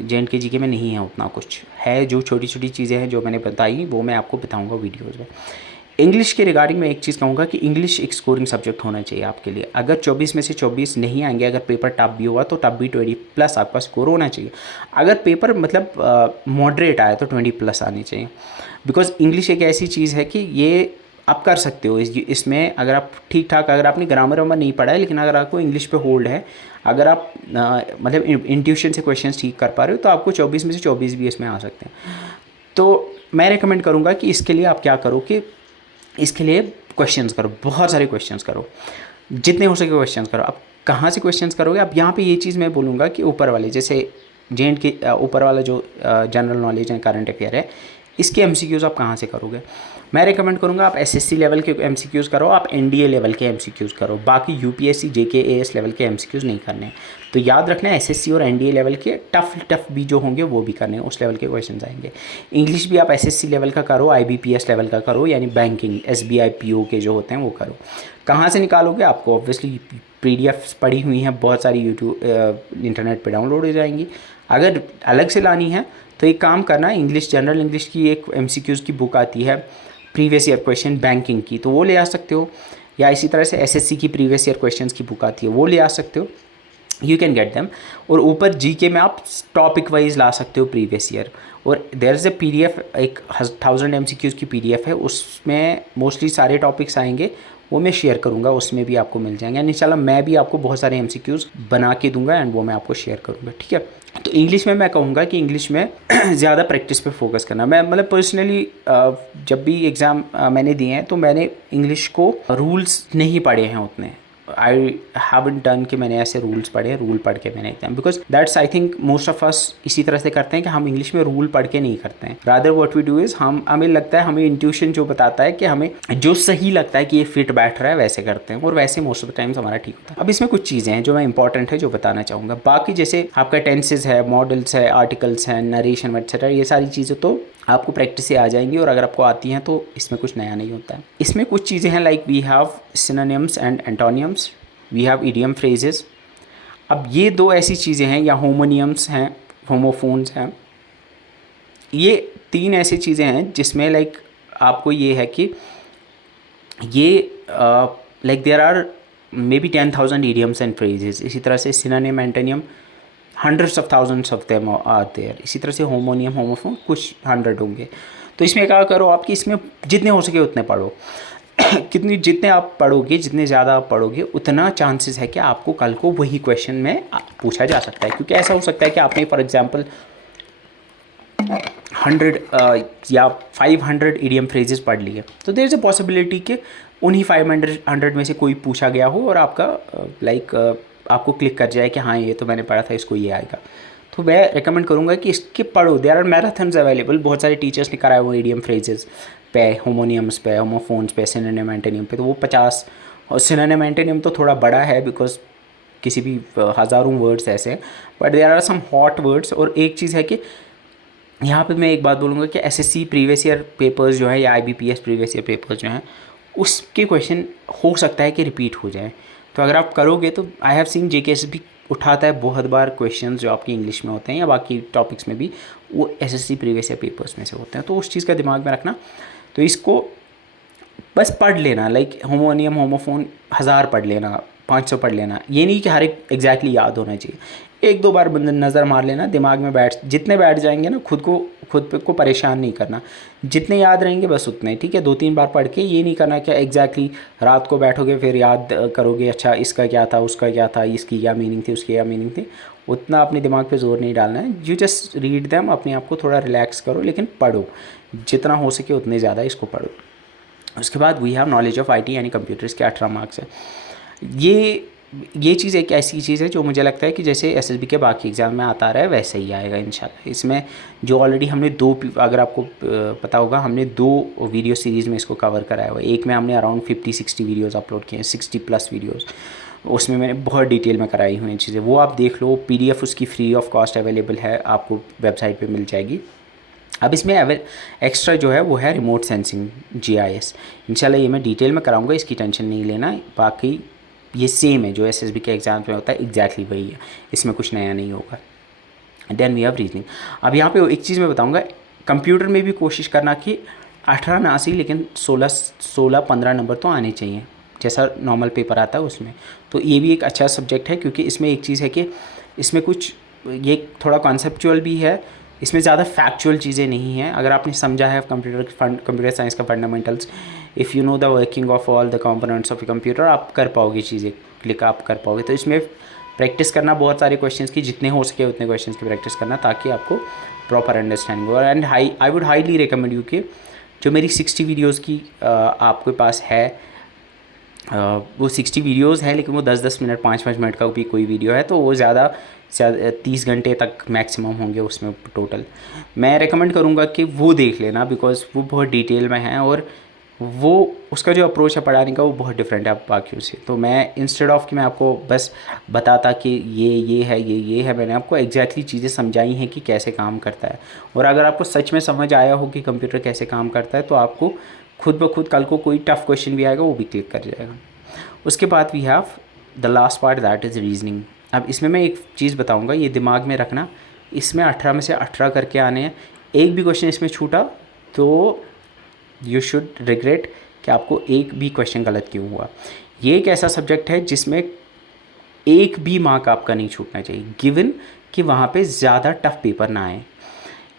JNK GK में नहीं है उतना कुछ है, जो छोटी छोटी चीज़ें हैं जो मैंने बताई वो मैं आपको बताऊँगा वीडियोज़ में। इंग्लिश के रिगार्डिंग मैं एक चीज़ कहूँगा कि इंग्लिश एक स्कोरिंग सब्जेक्ट होना चाहिए आपके लिए। अगर 24 में से 24 नहीं आएंगे, अगर पेपर टफ भी हुआ तो तब भी 20+ आपका स्कोर होना चाहिए। अगर पेपर मतलब मॉडरेट आया तो 20+ आने चाहिए, बिकॉज इंग्लिश एक ऐसी चीज़ है कि ये आप कर सकते हो इसमें अगर आप ठीक ठाक, अगर आपने ग्रामर वामर नहीं पढ़ा है, लेकिन अगर आपको इंग्लिश पे होल्ड है, अगर आप मतलब इंट्यूशन से क्वेश्चन ठीक कर पा रहे हो, तो आपको 24 में से 24 भी इसमें आ सकते हैं। तो मैं रिकमेंड करूँगा कि इसके लिए आप क्या करो कि इसके लिए क्वेश्चंस करो, बहुत सारे क्वेश्चंस करो, जितने हो सके क्वेश्चंस करो। अब कहाँ से क्वेश्चंस करोगे अब यहाँ पे ये चीज़ मैं बोलूँगा कि ऊपर वाले जैसे जेएंड के ऊपर वाला जो जनरल नॉलेज है, करंट अफेयर है, इसके एमसीक्यूज़ आप कहाँ से करोगे? मैं रिकमेंड करूँगा आप एसएससी लेवल के एमसीक्यूज़ करो, आप एनडीए लेवल के एमसीक्यूज़ करो, बाकी यूपीएससी जेकेएएस लेवल के एमसीक्यूज़ नहीं करने। तो याद रखना है एसएससी और एनडीए लेवल के टफ भी जो होंगे वो भी करने, उस लेवल के क्वेश्चन आएंगे। इंग्लिश भी आप एसएससी लेवल का करो, आईबीपीएस लेवल का करो, यानी बैंकिंग एसबीआई पीओ के जो होते हैं वो करो। कहाँ से निकालोगे? आपको ऑब्वियसली पीडीएफ्स पड़ी हुई हैं बहुत सारी, यूट्यूब इंटरनेट पे डाउनलोड हो जाएंगी। अगर अलग से लानी है तो एक काम करना, इंग्लिश जनरल इंग्लिश की एक एमसीक्यूज़ की बुक आती है, प्रीवियस ईयर क्वेश्चन बैंकिंग की, तो वो ले आ सकते हो। या इसी तरह से एसएससी की प्रीवियस ईयर क्वेश्चंस की बुक आती है, वो ले आ सकते हो, यू कैन गेट देम। और ऊपर जीके में आप टॉपिक वाइज ला सकते हो प्रीवियस ईयर। और देयर इज़ ए पीडीएफ, एक 1000 एमसीक्यूज़ की पीडीएफ है, उसमें मोस्टली सारे टॉपिक्स आएंगे, वो मैं शेयर करूँगा, उसमें भी आपको मिल जाएंगे। यानी इंशाल्लाह मैं भी आपको बहुत सारे एमसीक्यूज़ बना के दूंगा एंड वो मैं आपको शेयर करूँगा, ठीक है। तो इंग्लिश में मैं कहूँगा कि इंग्लिश में ज़्यादा प्रैक्टिस पे फोकस करना। मैं मतलब पर्सनली जब भी एग्ज़ाम मैंने दिए हैं तो मैंने इंग्लिश को रूल्स नहीं पढ़े हैं उतने, आई हैवंट डन कि मैंने ऐसे रूल्स पढ़े, रूल पढ़ के मैंने exam, because that's I think most of us इसी तरह से करते हैं कि हम इंग्लिश में रूल पढ़ के नहीं करते हैं। Rather what we do is हमें लगता है, हमें इंट्यूशन जो बताता है कि हमें जो सही लगता है कि ये फिट बैठ रहा है वैसे करते हैं, और वैसे मोस्ट ऑफ द टाइम्स हमारा ठीक होता है। अब इसमें कुछ चीज़ें हैं जो मैं इंपॉर्टेंट है जो बताना चाहूँगा। बाकी जैसे आपका टेंसेज है, मॉडल्स है, आर्टिकल्स हैं, नरेशन एक्सेट्रा, ये सारी चीज़ें तो आपको प्रैक्टिस से आ जाएंगी, और अगर आपको आती हैं तो इसमें कुछ नया नहीं होता है। इसमें कुछ चीज़ें हैं like we have synonyms and antonyms, we have idiom phrases. अब ये दो ऐसी चीज़ें हैं, या होमोनियम्स हैं, होमोफोन्स हैं, ये 3 ऐसी चीज़ें हैं जिसमें लाइक आपको ये है कि ये like there are may be 10,000 idioms and phrases. इसी तरह से synonym, antonym hundreds of thousands of them are there. इसी तरह से होमोनियम, होमोफोन कुछ 100 होंगे। तो इसमें क्या करो आप कि इसमें जितने हो सके उतने पढ़ो। जितने आप पढ़ोगे, जितने ज़्यादा आप पढ़ोगे, उतना चांसेस है कि आपको कल को वही क्वेश्चन में पूछा जा सकता है। क्योंकि ऐसा हो सकता है कि आपने फॉर एग्जांपल 100 या 500 इडियम फ्रेजेस पढ़ लिए, तो देयर इज़ अ पॉसिबिलिटी कि उन्हीं 500 में से कोई पूछा गया हो और आपका आपको क्लिक कर जाए कि हाँ ये तो मैंने पढ़ा था, इसको ये आएगा। तो मैं रिकमेंड करूँगा कि इसके पढ़ो। देयर आर मैराथन्स अवेलेबल, बहुत सारे टीचर्स ने कराए हुए इडियम फ्रेजेस पे, होमोनियम्स पे, होमोफोन्स पे, सिनोनिम एंटोनिम पे। तो वो 50, और सिनोनिम एंटोनिम तो थोड़ा बड़ा है बिकॉज किसी भी हज़ारों वर्ड्स ऐसे हैं, but there are some hot words. और एक चीज़ है कि यहाँ पे मैं एक बात बोलूँगा कि एसएससी प्रीवियस ईयर पेपर्स जो है, या आईबीपीएस प्रीवियस ईयर पेपर्स जो हैं, उसके क्वेश्चन हो सकता है कि रिपीट हो जाए। तो अगर आप करोगे तो आई हैव सीन जेकेएस भी उठाता है बहुत बार क्वेश्चंस जो आपके इंग्लिश में होते हैं या बाकी टॉपिक्स में भी, वो एसएससी प्रीवियस ईयर पेपर्स में से होते हैं। तो उस चीज़ का दिमाग में रखना। तो इसको बस पढ़ लेना, लाइक होमोनियम, होमोफोन 1000 पढ़ लेना, 500 पढ़ लेना। ये नहीं कि हर एक एग्जैक्टली याद होना चाहिए, 1-2 बार नज़र मार लेना, दिमाग में जितने बैठ जाएंगे ना, खुद को परेशान नहीं करना। जितने याद रहेंगे बस उतने, ठीक है। 2-3 बार पढ़ के ये नहीं करना कि एग्जैक्टली रात को बैठोगे फिर याद करोगे, अच्छा इसका क्या था, उसका क्या था, इसकी क्या मीनिंग थी, उसकी क्या मीनिंग थी। उतना अपने दिमाग पे जोर नहीं डालना है। यू जस्ट रीड दैम, अपने आप को थोड़ा रिलैक्स करो, लेकिन पढ़ो जितना हो सके उतने ज़्यादा इसको पढ़ो। उसके बाद we have knowledge of IT यानी कंप्यूटर्स के 18 मार्क्स है। ये चीज़ एक ऐसी चीज़ है जो मुझे लगता है कि जैसे एसएसबी के बाकी एग्ज़ाम में आता रहा है वैसे ही आएगा इंशाल्लाह। इसमें जो ऑलरेडी हमने अगर आपको पता होगा, हमने 2 वीडियो सीरीज़ में इसको कवर कराया हुआ है। एक में हमने अराउंड 50-60 वीडियोज़ अपलोड किए हैं, 60+ वीडियोज़, उसमें मैंने बहुत डिटेल में कराई हुई चीज़ें, वो आप देख लो। पीडीएफ उसकी फ्री ऑफ कॉस्ट अवेलेबल है, आपको वेबसाइट पे मिल जाएगी। अब इसमें एक्स्ट्रा जो है वो है रिमोट सेंसिंग, जीआईएस। इंशाल्लाह ये मैं डिटेल में कराऊंगा, इसकी टेंशन नहीं लेना। बाकी ये सेम है जो एसएसबी के एग्जाम में होता है, एग्जैक्टली वही है, इसमें कुछ नया नहीं होगा। Then we have reasoning. अब यहाँ पे एक चीज़ मैं बताऊँगा, कंप्यूटर में भी कोशिश करना कि 18 ना सही लेकिन 16-15 नंबर तो आने चाहिए, जैसा नॉर्मल पेपर आता है उसमें। तो ये भी एक अच्छा सब्जेक्ट है, क्योंकि इसमें एक चीज़ है कि इसमें कुछ ये थोड़ा कॉन्सेप्चुअल भी है, इसमें ज़्यादा फैक्चुअल चीज़ें नहीं हैं। अगर आपने समझा है कंप्यूटर साइंस का fundamentals, if you know the working of all the components of a computer, आप कर पाओगे चीज़ें, क्लिक आप कर पाओगे। तो इसमें प्रैक्टिस करना बहुत सारे क्वेश्चंस की, जितने हो सके उतने क्वेश्चंस की प्रैक्टिस करना, ताकि आपको प्रॉपर अंडरस्टैंडिंग हो। And I would highly recommend you कि जो मेरी 60 वीडियोज़ की आपके पास है वो 60 वीडियोस है, लेकिन वो 10-10 मिनट 5-5 मिनट का भी कोई वीडियो है, तो वो ज़्यादा 30 घंटे तक मैक्सिमम होंगे उसमें टोटल। मैं रेकमेंड करूँगा कि वो देख लेना, बिकॉज़ वो बहुत डिटेल में है और वो उसका जो अप्रोच है पढ़ाने का वो बहुत डिफरेंट है बाकियों से। तो मैं इंस्टेड ऑफ कि मैं आपको बस बताता कि ये है ये है, मैंने आपको एग्जैक्टली चीज़ें समझाई हैं कि कैसे काम करता है। और अगर आपको सच में समझ आया हो कि कंप्यूटर कैसे काम करता है, तो आपको खुद ब खुद कल को कोई टफ क्वेश्चन भी आएगा वो भी क्लिक कर जाएगा। उसके बाद we have the last part, that is reasoning. अब इसमें मैं एक चीज़ बताऊंगा, ये दिमाग में रखना, इसमें 18 में से 18 करके आने हैं। एक भी क्वेश्चन इसमें छूटा तो यू शुड रिग्रेट कि आपको एक भी क्वेश्चन गलत क्यों हुआ। ये एक ऐसा सब्जेक्ट है जिसमें एक भी मार्क आपका नहीं छूटना चाहिए, गिवन कि वहाँ पे ज़्यादा टफ पेपर ना आए।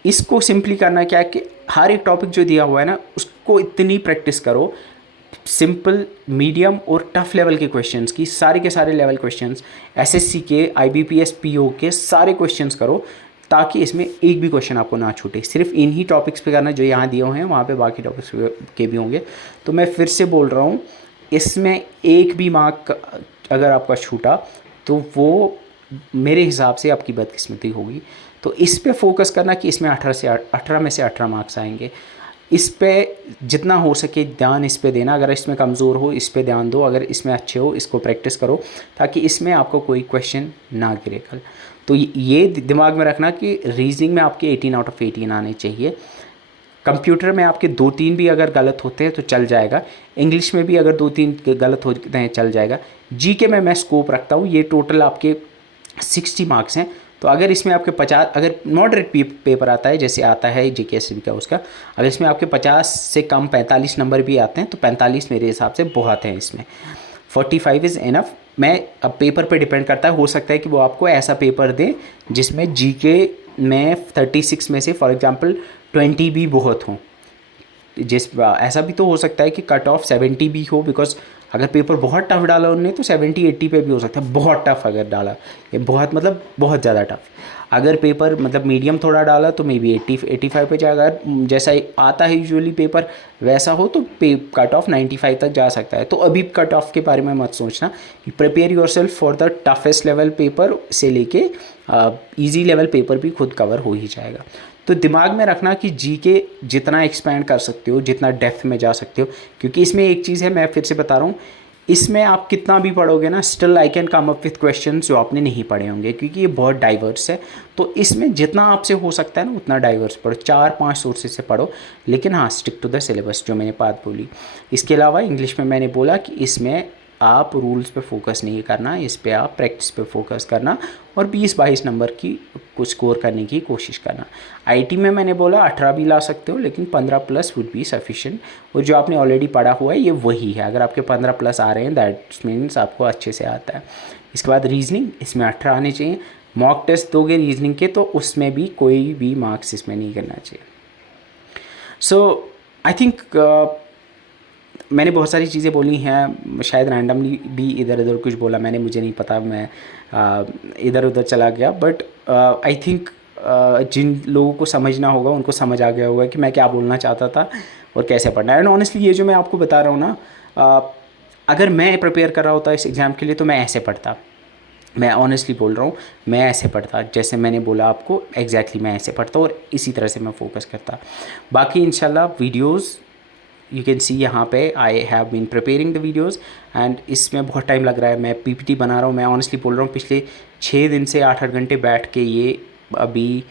इसको सिंपली करना क्या है कि हर एक टॉपिक जो दिया हुआ है ना उसको इतनी प्रैक्टिस करो, सिंपल मीडियम और टफ लेवल के क्वेश्चंस की, सारे के सारे लेवल क्वेश्चंस, एसएससी के, आईबीपीएस, पीओ के सारे क्वेश्चंस करो, ताकि इसमें एक भी क्वेश्चन आपको ना छूटे। सिर्फ इन्हीं टॉपिक्स पे करना जो यहाँ दिए हुए हैं, वहाँ पे बाकी टॉपिक्स के भी होंगे। तो मैं फिर से बोल रहा हूँ, इसमें एक भी मार्क अगर आपका छूटा तो वो मेरे हिसाब से आपकी बदकिस्मती होगी। तो इस पे फोकस करना कि इसमें 18 में से 18 मार्क्स आएंगे। इस पे जितना हो सके ध्यान इस पे देना। अगर इसमें कमज़ोर हो इस पे ध्यान दो, अगर इसमें अच्छे हो इसको प्रैक्टिस करो, ताकि इसमें आपको कोई क्वेश्चन ना गिरे कल। तो ये दिमाग में रखना कि रीजनिंग में आपके 18 आउट ऑफ 18 आने चाहिए। कंप्यूटर में आपके 2-3 भी अगर गलत होते हैं तो चल जाएगा। इंग्लिश में भी अगर 2-3 गलत होते हैं चल जाएगा। जीके में मैं स्कोप रखता हूँ, ये टोटल आपके 60 मार्क्स हैं। तो अगर इसमें आपके 50, अगर मॉडरेट पेपर आता है जैसे आता है जीकेएसबी का उसका, अगर इसमें आपके 50 से कम 45 नंबर भी आते हैं तो 45 मेरे हिसाब से बहुत हैं। इसमें 45 इज़ इनफ। मैं अब पेपर पे डिपेंड करता है, हो सकता है कि वो आपको ऐसा पेपर दें जिसमें जीके में 36 में से फॉर एग्जांपल 20 भी बहुत हों। ऐसा भी तो हो सकता है कि कट ऑफ 70 भी हो, बिकॉज अगर पेपर बहुत टफ डाला उन्होंने तो 70-80 पे भी हो सकता है। बहुत टफ अगर डाला, ये बहुत मतलब बहुत ज़्यादा टफ। अगर पेपर मतलब मीडियम थोड़ा डाला तो मे बी 80-85 पे जाएगा। अगर जैसा आता है यूजुअली पेपर वैसा हो तो कट ऑफ 95 तक जा सकता है। तो अभी कट ऑफ के बारे में मत सोचना, prepare your self for the toughest level paper से लेके ईजी लेवल पेपर भी खुद कवर हो ही जाएगा। तो दिमाग में रखना कि जीके जितना एक्सपैंड कर सकते हो, जितना डेप्थ में जा सकते हो, क्योंकि इसमें एक चीज़ है, मैं फिर से बता रहा हूँ, इसमें आप कितना भी पढ़ोगे ना still I can come up with questions जो आपने नहीं पढ़े होंगे, क्योंकि ये बहुत डाइवर्स है। तो इसमें जितना आपसे हो सकता है ना उतना डाइवर्स पढ़ो, 4-5 सोर्सेज से पढ़ो, लेकिन हाँ स्टिक टू द सिलेबस जो मैंने बात बोली। इसके अलावा इंग्लिश में मैंने बोला कि इसमें आप रूल्स पे फोकस नहीं करना, इस पे आप प्रैक्टिस पे फोकस करना और 20-22 नंबर की कुछ स्कोर करने की कोशिश करना। आईटी में मैंने बोला 18 भी ला सकते हो, लेकिन 15 प्लस वुड बी सफिशिएंट। और जो आपने ऑलरेडी पढ़ा हुआ है ये वही है। अगर आपके 15 प्लस आ रहे हैं दैट मीन्स आपको अच्छे से आता है। इसके बाद रीजनिंग, इसमें 18 आने चाहिए। मॉक टेस्ट दोगे रीजनिंग के तो उसमें भी कोई भी मार्क्स इसमें नहीं करना चाहिए। सो आई थिंक मैंने बहुत सारी चीज़ें बोली हैं, शायद रैंडमली भी इधर उधर कुछ बोला मैंने, मुझे नहीं पता, मैं इधर उधर चला गया। बट आई थिंक जिन लोगों को समझना होगा उनको समझ आ गया होगा कि मैं क्या बोलना चाहता था और कैसे पढ़ना है। एंड ऑनेस्टली ये जो मैं आपको बता रहा हूँ ना, अगर मैं प्रिपेयर कर रहा होता इस एग्ज़ाम के लिए तो मैं ऐसे पढ़ता। मैं ऑनेस्टली बोल रहा हूँ, मैं ऐसे पढ़ता जैसे मैंने बोला आपको, एग्जैक्टली मैं ऐसे पढ़ता और इसी तरह से मैं फोकस करता। बाकी इंशाल्लाह वीडियोज़ यू कैन सी यहाँ पे I have been preparing the videos and इसमें बहुत टाइम लग रहा है। मैं पीपीटी बना रहा हूँ, मैं ऑनेस्टली बोल रहा हूँ, पिछले 6 दिन से 8-8 घंटे बैठ के ये अभी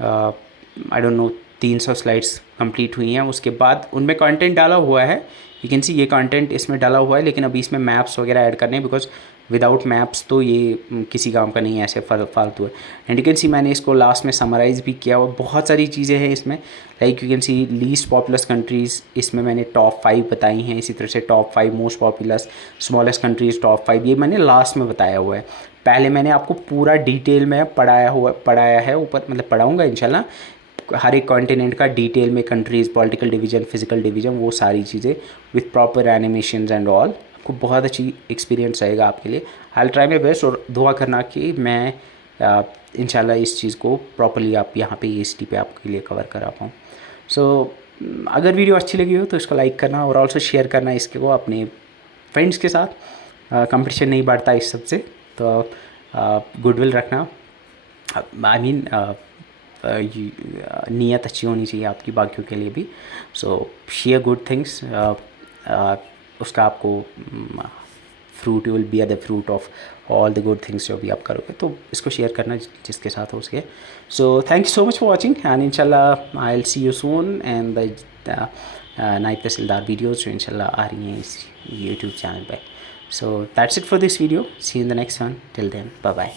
I don't know 300 slides complete हुई हैं। उसके बाद उनमें कंटेंट डाला हुआ है, यू कैन सी ये कंटेंट इसमें डाला हुआ है, लेकिन अभी इसमें मैप्स वगैरह ऐड करने हैं, बिकॉज विदाउट मैप्स तो ये किसी काम का नहीं है, ऐसे फालतू है। एंड यू कैन सी मैंने इसको लास्ट में समराइज़ भी किया और बहुत सारी चीज़ें हैं इसमें, like you can see least populace countries, इसमें मैंने टॉप 5 बताई हैं। इसी तरह से top 5 most populous, smallest countries top 5, ये मैंने लास्ट में बताया हुआ है। पहले मैंने आपको पूरा डिटेल में पढ़ाया है ऊपर, मतलब पढ़ाऊँगा इंशाल्लाह, हर एक कॉन्टिनेंट का डिटेल में, countries, political division, physical division, वो सारी चीज़ें with proper animations and all. आपको बहुत अच्छी एक्सपीरियंस रहेगा आपके लिए। I will try my best और दुआ करना कि मैं इंशाल्लाह इस चीज़ को प्रॉपर्ली आप यहाँ पे EST पे आपके लिए कवर करा पाऊँ। सो अगर वीडियो अच्छी लगी हो तो इसको लाइक करना और ऑल्सो शेयर करना इसके को अपने फ्रेंड्स के साथ कंपटीशन नहीं बढ़ता इस सब से, तो गुडविल रखना, आई मीन नीयत अच्छी होनी चाहिए आपकी बाकियों के लिए भी। सो शेयर गुड थिंग्स, उसका आपको fruit, you will be the fruit of all the good things जो भी आप करोगे, तो इसको शेयर करना जिसके साथ हो उसके। So thank you so much for watching, and इंशाल्लाह I will see you soon, and the नाइब तहसीलदार वीडियोज़ जो इंशाल्लाह आ रही हैं इस यूट्यूब चैनल पर। So that's it for this video, see in the next one, till then bye bye.